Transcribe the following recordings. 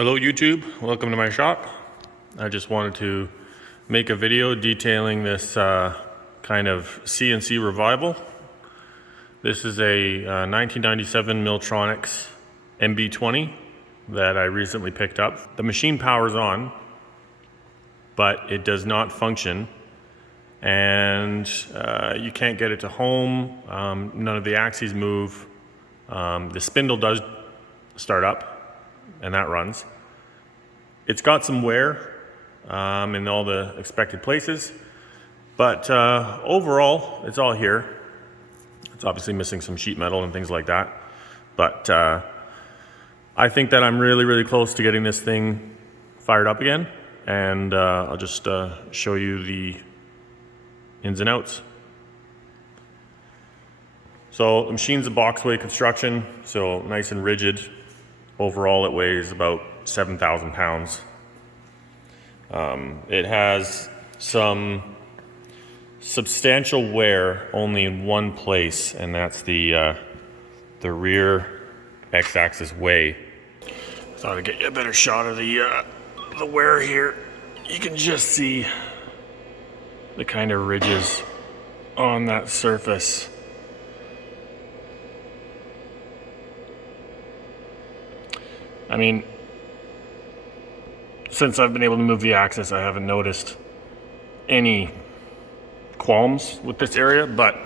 Hello YouTube, welcome to my shop. I just wanted to make a video detailing this kind of CNC Revival. This is a 1997 Milltronics MB20 that I recently picked up. The machine powers on, but it does not function, and you can't get it to home. None of the axes move. The spindle does start up, and that runs. It's got some wear in all the expected places, but overall, it's all here. It's obviously missing some sheet metal and things like that, but I think that I'm really close to getting this thing fired up again, and I'll just show you the ins and outs. So the machine's a boxway construction, so nice and rigid. Overall, it weighs about 7,000 pounds. It has some substantial wear only in one place, and that's the rear x-axis weigh. Thought I'd get you a better shot of the wear here. You can just see the kind of ridges on that surface. I mean, since I've been able to move the axis, I haven't noticed any qualms with this area, but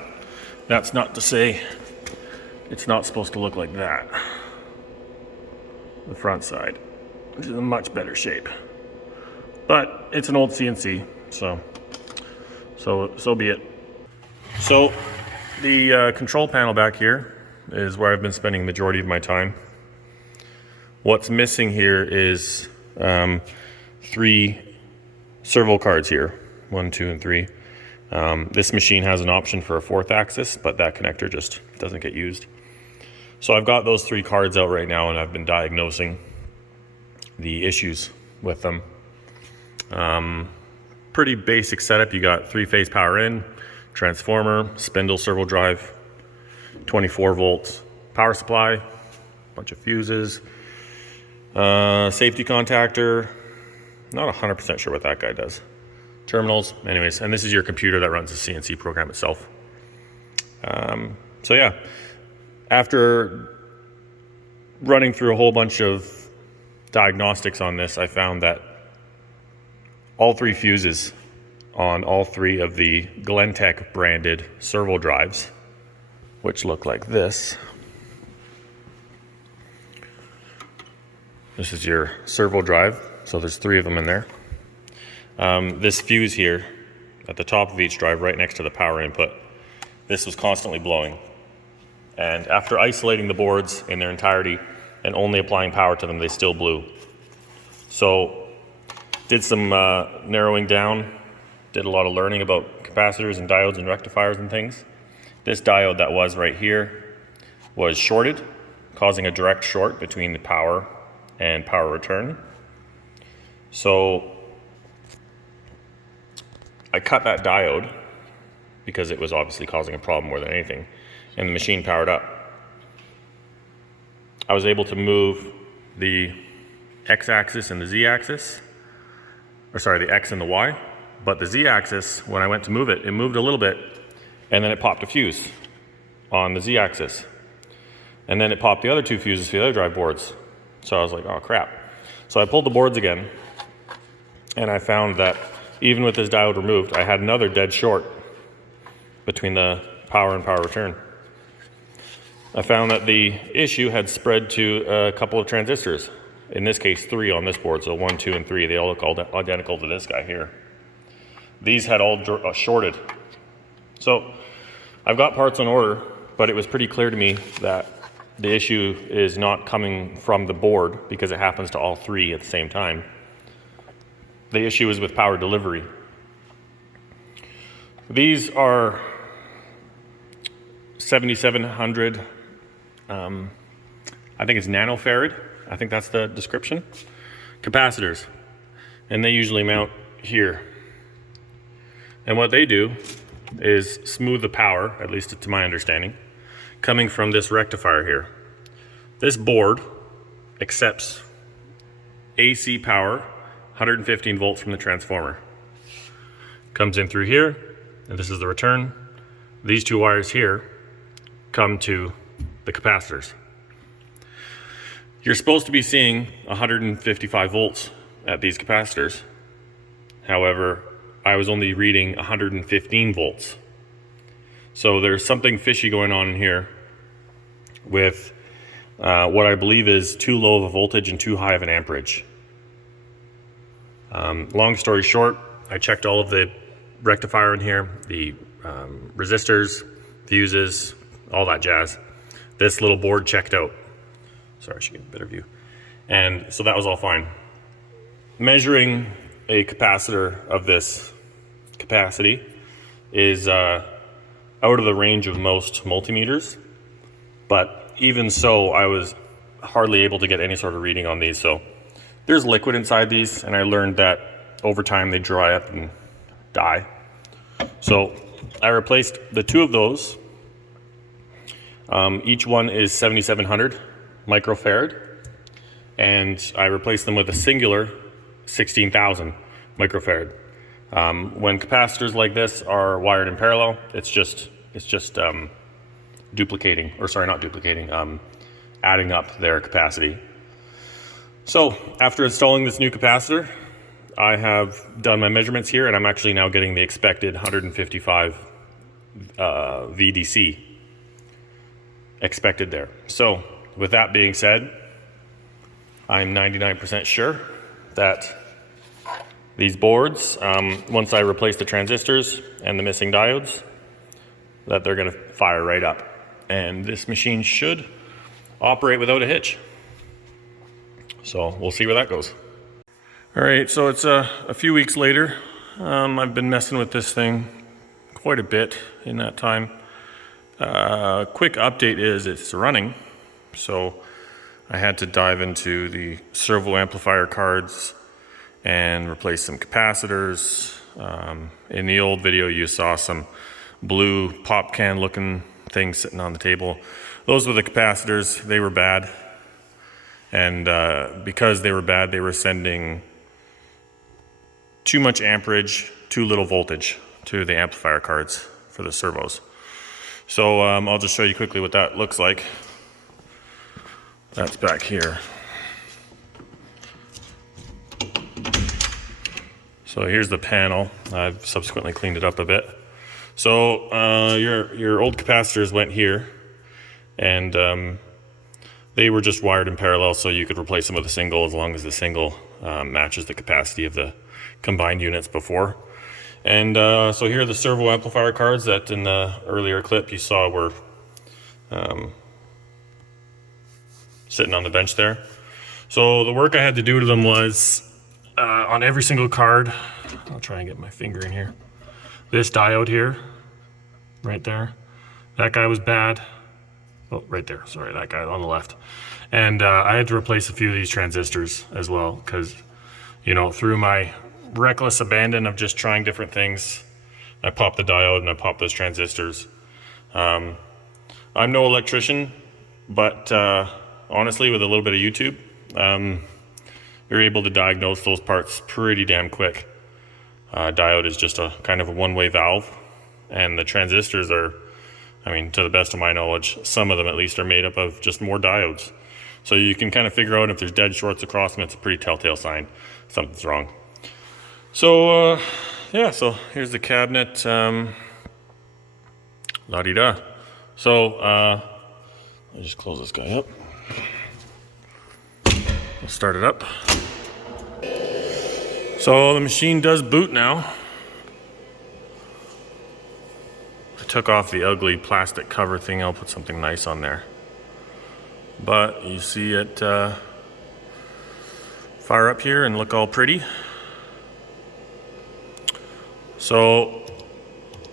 that's not to say it's not supposed to look like that. The front side is in a much better shape, but it's an old CNC, so be it. So the control panel back here is where I've been spending the majority of my time. What's missing here is 3 servo cards here, 1, 2, and 3. This machine has an option for a 4th axis, but that connector just doesn't get used. So I've got those 3 cards out right now, and I've been diagnosing the issues with them. Pretty basic setup. You got 3-phase power in, transformer, spindle servo drive, 24 volts power supply, bunch of fuses, safety contactor, not 100% sure what that guy does. Terminals, anyways, and this is your computer that runs the CNC program itself. So yeah, after running through a whole bunch of diagnostics on this, I found that all 3 fuses on all 3 of the Glentech branded servo drives, which look like this. This is your servo drive, so there's 3 of them in there. This fuse here at the top of each drive, right next to the power input, this was constantly blowing. And after isolating the boards in their entirety and only applying power to them, they still blew. So did some narrowing down, did a lot of learning about capacitors and diodes and rectifiers and things. This diode that was right here was shorted, causing a direct short between the power and power return. So I cut that diode because it was obviously causing a problem more than anything, and the machine powered up. I was able to move the x-axis and the z-axis, or sorry, the x and the y, but the z-axis, when I went to move it, it moved a little bit, and then it popped a fuse on the z-axis. And then it popped the other 2 fuses for the other drive boards. So I was like, oh crap. So I pulled the boards again, and I found that even with this diode removed, I had another dead short between the power and power return. I found that the issue had spread to a couple of transistors. In this case, 3 on this board, so 1, 2, and 3. They all look identical to this guy here. These had all shorted. So I've got parts on order, but it was pretty clear to me that the issue is not coming from the board because it happens to all 3 at the same time. The issue is with power delivery. These are 7700, I think it's nanofarad. I think that's the description. Capacitors. And they usually mount here. And what they do is smooth the power, at least to my understanding, coming from this rectifier here. This board accepts AC power, 115 volts from the transformer. Comes in through here, and this is the return. These two wires here come to the capacitors. You're supposed to be seeing 155 volts at these capacitors. However, I was only reading 115 volts. So there's something fishy going on in here with what I believe is too low of a voltage and too high of an amperage. Long story short, I checked all of the rectifier in here, the resistors, fuses, all that jazz. This little board checked out. Sorry, I should get a better view. And so that was all fine. Measuring a capacitor of this capacity is out of the range of most multimeters, but even so, I was hardly able to get any sort of reading on these. So there's liquid inside these, and I learned that over time they dry up and die. So I replaced the two of those. Each one is 7,700 microfarad, and I replaced them with a singular 16,000 microfarad. When capacitors like this are wired in parallel, it's just duplicating, or sorry, not duplicating, adding up their capacity. So after installing this new capacitor, I have done my measurements here, and I'm actually now getting the expected 155 VDC expected there. So with that being said, I'm 99% sure that these boards, once I replace the transistors and the missing diodes, that they're going to fire right up. And this machine should operate without a hitch. So we'll see where that goes. All right, so it's a few weeks later. I've been messing with this thing quite a bit in that time. Quick update is it's running. So I had to dive into the servo amplifier cards and replace some capacitors. In the old video, you saw some blue pop can looking things sitting on the table. Those were the capacitors. They were bad. And because they were bad, they were sending too much amperage, too little voltage to the amplifier cards for the servos. So I'll just show you quickly what that looks like. That's back here. So here's the panel. I've subsequently cleaned it up a bit. So your old capacitors went here, and they were just wired in parallel, so you could replace them with a single as long as the single matches the capacity of the combined units before. And so here are the servo amplifier cards that in the earlier clip you saw were sitting on the bench there. So the work I had to do to them was on every single card, I'll try and get my finger in here. This diode here, right there, that guy was bad. Oh, right there, sorry, that guy on the left. And I had to replace a few of these transistors as well, because, you know, through my reckless abandon of just trying different things, I popped the diode and I popped those transistors. I'm no electrician, but honestly, with a little bit of YouTube, you're able to diagnose those parts pretty damn quick. Diode is just a kind of a one-way valve, and the transistors are, I mean, to the best of my knowledge, some of them at least are made up of just more diodes. So you can kind of figure out if there's dead shorts across them, it's a pretty telltale sign something's wrong. So yeah, so here's the cabinet, la-di-da. So I'll just close this guy up. We'll start it up. So the machine does boot now. I took off the ugly plastic cover thing. I'll put something nice on there. But you see it fire up here and look all pretty. So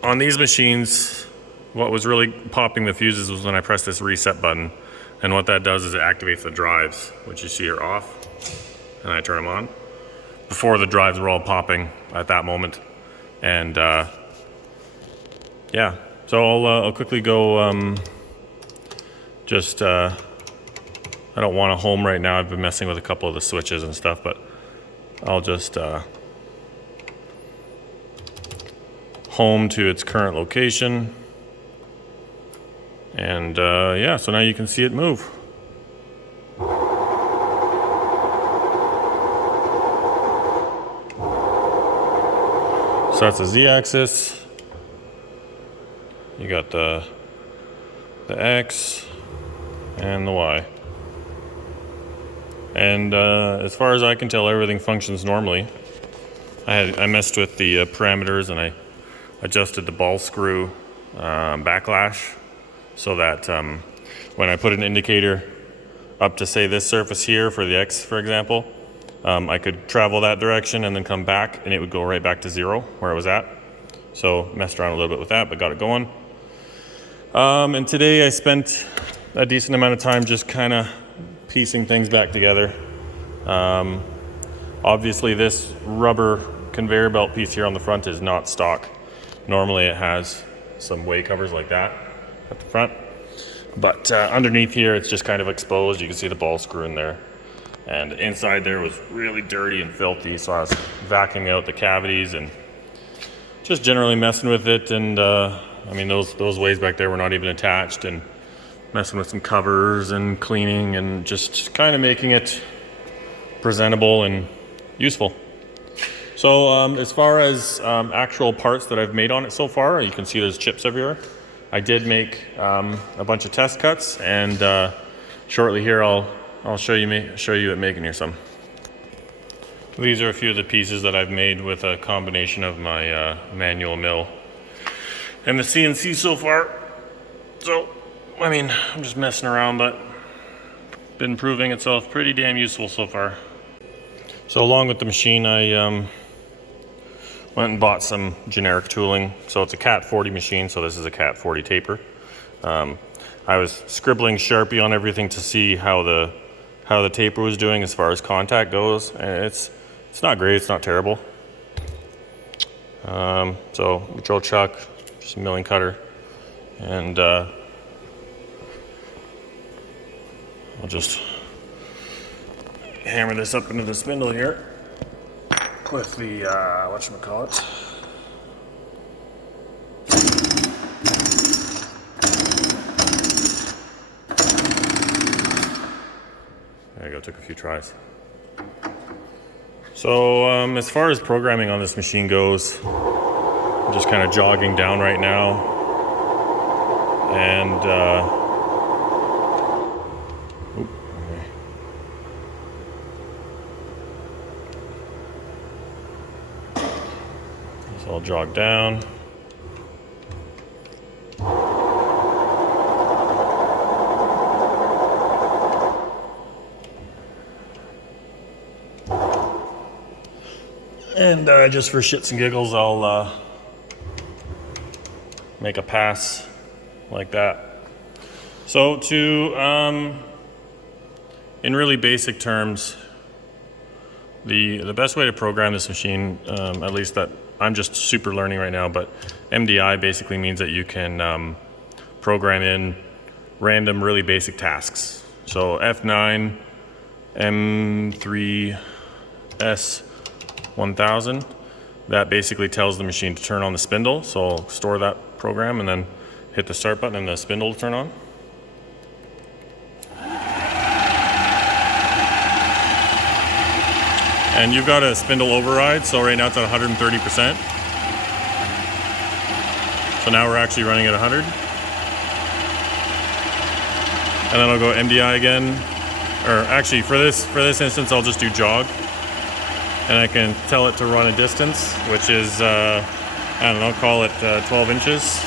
on these machines, what was really popping the fuses was when I pressed this reset button. And what that does is it activates the drives, which you see are off, and I turn them on. Before, the drives were all popping at that moment. And yeah, so I'll quickly go just I don't want to home right now. I've been messing with a couple of the switches and stuff, but I'll just home to its current location. And yeah, so now you can see it move. So that's the Z-axis. You got the X and the Y. And as far as I can tell, everything functions normally. I messed with the parameters, and I adjusted the ball screw backlash so that when I put an indicator up to, say, this surface here for the X, for example, I could travel that direction and then come back, and it would go right back to 0 where it was at. So messed around a little bit with that, but got it going. And today I spent a decent amount of time just kind of piecing things back together. Obviously this rubber conveyor belt piece here on the front is not stock. Normally it has some way covers like that at the front, but underneath here it's just kind of exposed. You can see the ball screw in there, and inside there was really dirty and filthy, so I was vacuuming out the cavities and just generally messing with it. And I mean, those ways back there were not even attached, and messing with some covers and cleaning and just kind of making it presentable and useful. So as far as actual parts that I've made on it so far, you can see there's chips everywhere. I did make a bunch of test cuts, and shortly here I'll show you it making here some. These are a few of the pieces that I've made with a combination of my manual mill and the CNC so far. So, I mean, I'm just messing around, but been proving itself pretty damn useful so far. So along with the machine, I went and bought some generic tooling. So it's a Cat 40 machine, so this is a Cat 40 taper. I was scribbling Sharpie on everything to see how the taper was doing as far as contact goes, and it's not great, it's not terrible. So drill chuck, just a milling cutter, and I'll just hammer this up into the spindle here with the whatchamacallit. There you go, took a few tries. So as far as programming on this machine goes, I'm just kind of jogging down right now, and so I'll jog down. And just for shits and giggles, I'll make a pass like that. So in really basic terms, the best way to program this machine, at least that I'm just super learning right now, but MDI basically means that you can program in random, really basic tasks. So F9, M3, S1000, that basically tells the machine to turn on the spindle. So I'll store that program and then hit the start button and the spindle will turn on. And you've got a spindle override, so right now it's at 130%. So now we're actually running at 100. And then I'll go MDI again, or actually for this instance I'll just do jog. And I can tell it to run a distance, which is, I don't know, call it 12 inches.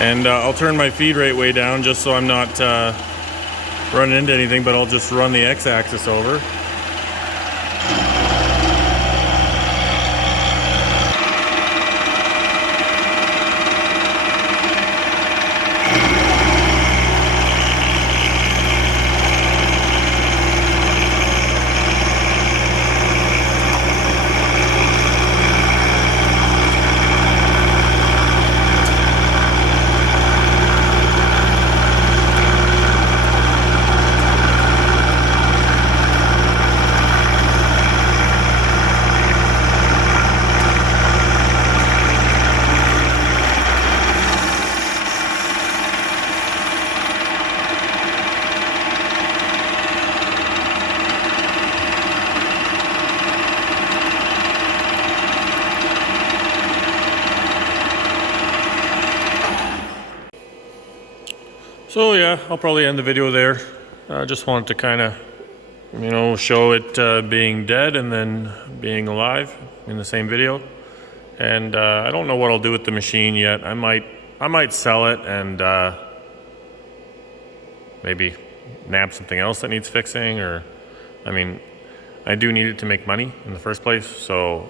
And I'll turn my feed rate way down just so I'm not running into anything, but I'll just run the X-axis over. So yeah, I'll probably end the video there. I just wanted to kind of, show it being dead and then being alive in the same video. And I don't know what I'll do with the machine yet. I might sell it and maybe nab something else that needs fixing, or I do need it to make money in the first place, so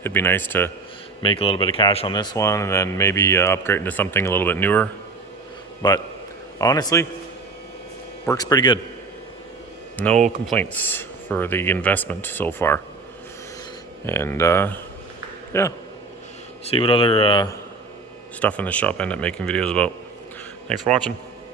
it'd be nice to make a little bit of cash on this one and then maybe upgrade into something a little bit newer. But honestly, works pretty good. No complaints for the investment so far. And yeah, see what other stuff in the shop I end up making videos about. Thanks for watching.